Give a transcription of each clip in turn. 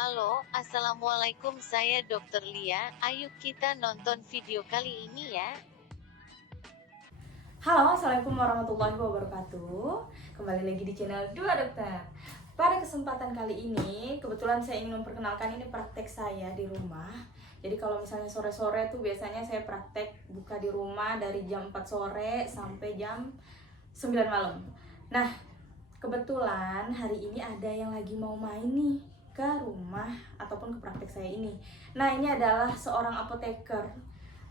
Halo, Assalamualaikum, saya Dokter Lia. Ayo kita nonton video kali ini ya. Halo, Assalamualaikum warahmatullahi wabarakatuh. Kembali lagi di channel Dua Dokter. Pada kesempatan kali ini, kebetulan saya ingin memperkenalkan ini praktek saya di rumah. Jadi kalau misalnya sore-sore tuh biasanya saya praktek buka di rumah dari jam 4 sore sampai jam 9 malam. Nah, kebetulan hari ini ada yang lagi mau main nih ke rumah ataupun ke praktek saya ini. Nah, ini adalah seorang apoteker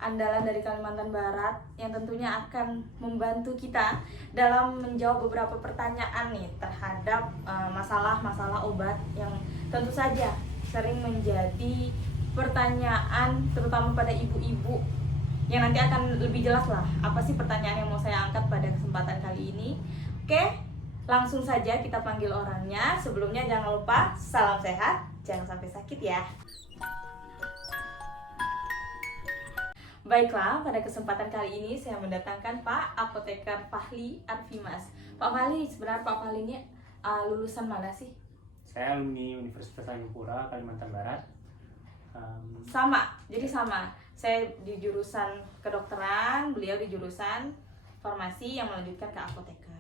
andalan dari Kalimantan Barat yang tentunya akan membantu kita dalam menjawab beberapa pertanyaan nih terhadap masalah-masalah obat yang tentu saja sering menjadi pertanyaan terutama pada ibu-ibu, yang nanti akan lebih jelas lah apa sih pertanyaan yang mau saya angkat pada kesempatan kali ini. Oke, langsung saja kita panggil orangnya. Sebelumnya jangan lupa salam sehat, jangan sampai sakit ya. Baiklah, pada kesempatan kali ini saya mendatangkan Pak Apoteker Fahli Arfimas. Pak Fahli, sebenarnya Pak Fahli ini lulusan mana sih? Saya alumni Universitas Tanjung Kalimantan Barat. Jadi sama. Saya di jurusan kedokteran, beliau di jurusan farmasi yang melanjutkan ke apoteker.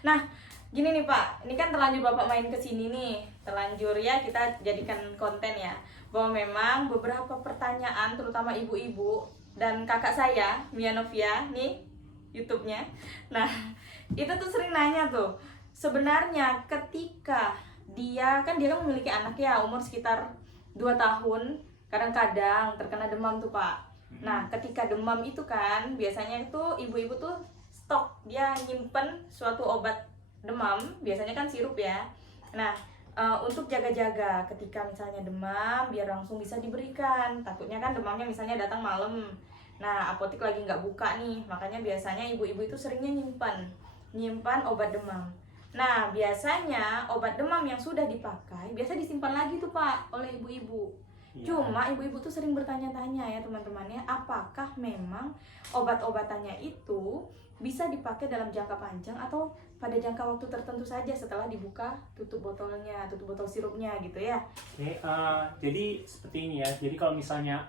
Nah, gini nih Pak, ini kan terlanjur Bapak main ke sini nih. Terlanjur ya kita jadikan konten ya. Bahwa memang beberapa pertanyaan terutama ibu-ibu dan kakak saya, Mia Novia, nih YouTube-nya. Nah, itu tuh sering nanya tuh, sebenarnya ketika dia kan memiliki anak ya, umur sekitar 2 tahun, kadang-kadang terkena demam tuh Pak. Nah, ketika demam itu kan biasanya itu ibu-ibu tuh stok, dia nyimpen suatu obat demam, biasanya kan sirup ya. Nah, untuk jaga-jaga ketika misalnya demam biar langsung bisa diberikan, takutnya kan demamnya misalnya datang malam. Nah, apotek lagi nggak buka nih, makanya biasanya ibu-ibu itu seringnya nyimpan obat demam. Nah, biasanya obat demam yang sudah dipakai biasa disimpan lagi tuh Pak oleh ibu-ibu. Ya. Cuma ibu-ibu tuh sering bertanya-tanya ya teman-temannya, apakah memang obat-obatannya itu bisa dipakai dalam jangka panjang atau pada jangka waktu tertentu saja setelah dibuka tutup botolnya, tutup botol sirupnya gitu ya. Oke, jadi seperti ini ya. Jadi kalau misalnya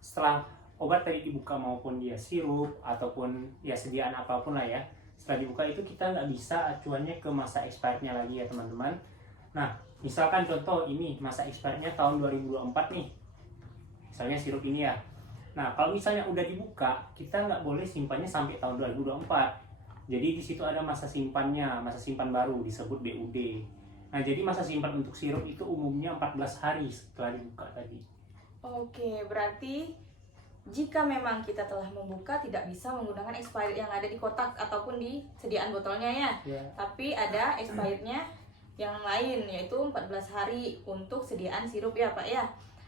setelah obat tadi dibuka maupun dia sirup ataupun ya sediaan apapun lah ya, setelah dibuka itu kita nggak bisa acuannya ke masa expirednya lagi ya teman-teman. Nah, misalkan contoh ini masa expirednya tahun 2024 nih, misalnya sirup ini ya. Nah, kalau misalnya udah dibuka, kita nggak boleh simpannya sampai tahun 2024. Jadi di situ ada masa simpannya, masa simpan baru disebut BUD. Nah, jadi masa simpan untuk sirup itu umumnya 14 hari setelah dibuka tadi. Oke, berarti jika memang kita telah membuka tidak bisa menggunakan expired yang ada di kotak ataupun di sediaan botolnya ya. Tapi ada expirednya yang lain, yaitu 14 hari untuk sediaan sirup ya Pak ya.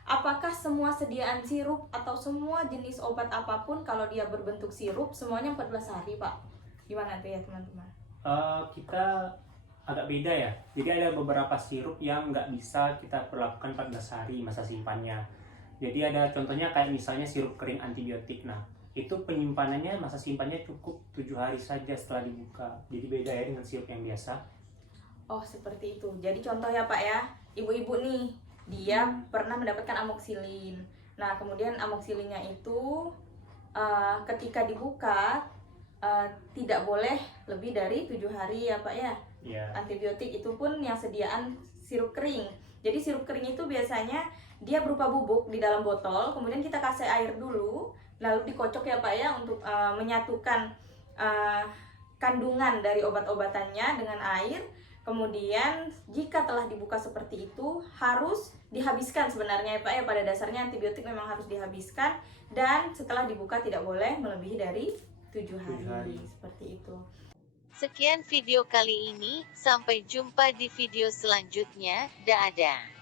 Apakah semua sediaan sirup atau semua jenis obat apapun kalau dia berbentuk sirup semuanya 14 hari Pak? Gimana tuh ya teman-teman? Kita agak beda ya. Jadi ada beberapa sirup yang nggak bisa kita perlakukan 14 hari masa simpannya. Jadi ada contohnya kayak misalnya sirup kering antibiotik. Nah, itu penyimpanannya masa simpannya cukup 7 hari saja setelah dibuka. Jadi beda ya dengan sirup yang biasa. Oh, seperti itu. Jadi contoh ya Pak ya, ibu-ibu nih, dia pernah mendapatkan amoxicillin. Nah, kemudian amoxicillinnya itu ketika dibuka tidak boleh lebih dari 7 hari ya Pak ya. Yeah. Antibiotik itu pun yang sediaan sirup kering. Jadi sirup kering itu biasanya dia berupa bubuk di dalam botol, kemudian kita kasih air dulu, lalu dikocok ya Pak ya untuk menyatukan kandungan dari obat-obatannya dengan air. Kemudian jika telah dibuka seperti itu harus dihabiskan sebenarnya ya Pak ya, pada dasarnya antibiotik memang harus dihabiskan dan setelah dibuka tidak boleh melebihi dari 7 hari. Seperti itu. Sekian video kali ini, sampai jumpa di video selanjutnya. Dadah.